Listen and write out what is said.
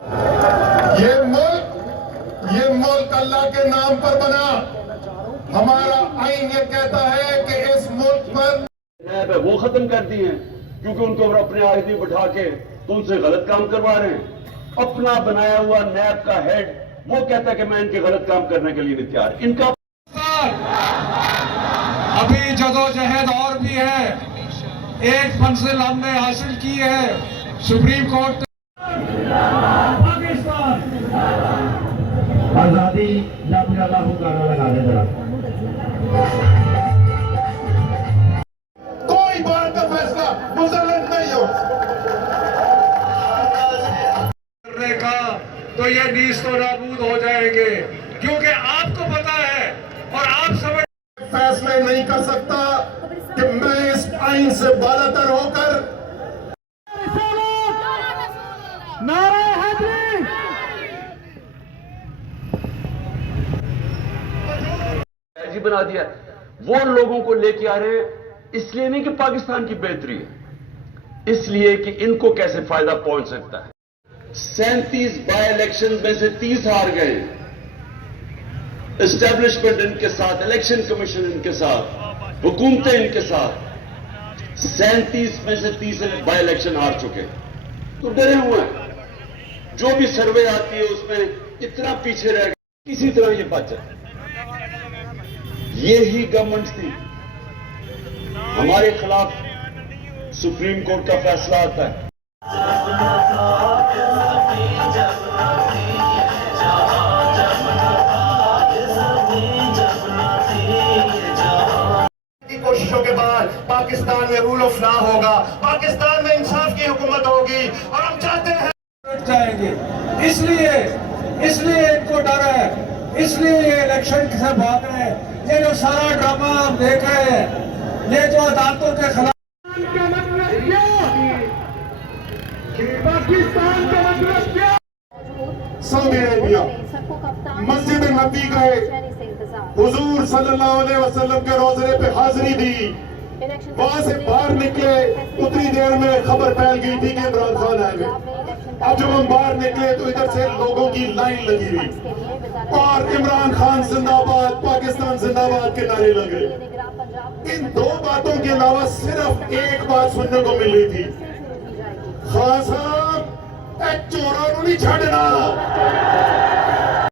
یہ ملک اللہ کے نام پر بنا. ہمارا آئین یہ کہتا ہے کہ اس ملک پر وہ ختم کر دی ہیں کیونکہ ان کو اپنے آگے بٹھا کے تو ان سے غلط کام کروا رہے ہیں. اپنا بنایا ہوا نیب کا ہیڈ وہ کہتا ہے کہ میں ان کے غلط کام کرنے کے لیے نہیں تیار. ان کا ابھی جدوجہد اور بھی ہے. ایک منزل ہم نے حاصل کی ہے سپریم کورٹ. پاکستان آزادی جب اللہ کو گانا لگا دے ذرا. کوئی بات کا فیصلہ مسلط نہیں ہو کرنے کا تو یہ نیست و نابود ہو جائیں گے کیونکہ آپ کو پتا ہے اور آپ سمجھ فیصلے نہیں کر سکتا کہ میں اس آئین سے بالاتر ہو کر جی بنا دیا. وہ لوگوں کو لے کے آ رہے ہیں اس لیے نہیں کہ پاکستان کی بہتری ہے, اس لیے کہ ان کو کیسے فائدہ پہنچ سکتا ہے. 37 بائی الیکشن میں سے 30 ہار گئے. اسٹیبلشمنٹ ان کے ساتھ, الیکشن کمیشن ان کے ساتھ, حکومتیں ان کے ساتھ 37 میں سے 30 بائی الیکشن ہار چکے. تو ڈرے ہوئے ہیں. جو بھی سروے آتی ہے اس میں اتنا پیچھے رہ گئے کسی طرح یہ بچ جائے. یہی گورنمنٹ تھی. ہمارے خلاف سپریم کورٹ کا فیصلہ آتا ہے. کوششوں کے بعد پاکستان میں رول آف لا ہوگا, پاکستان میں انصاف کی حکومت ہوگی اور ہم چاہتے ہیں جائیں گے. اس لیے ان کو ڈر ہے, اس لیے یہ الیکشن سے بھاگ رہے ہیں. یہ جو سارا ڈرامہ ہم دیکھ رہے ہیں, یہ جو عدالتوں کے خلاف پاکستان کا مطلب کیا. سعودی عربیہ مسجد نبی گئے, حضور صلی اللہ علیہ وسلم کے روزے پہ حاضری دی, وہاں سے باہر نکلے اتنی دیر میں خبر پھیل گئی تھی کہ عمران خان آئے گئے. اب جب ہم باہر نکلے تو ادھر سے لوگوں کی لائن لگی ہوئی اور عمران خان زندہ باد, پاکستان زندہ باد کے نعرے لگے. ان دو باتوں کے علاوہ صرف ایک بات سننے کو مل رہی تھی, خان صاحب چوراں نوں نہیں چھڈنا.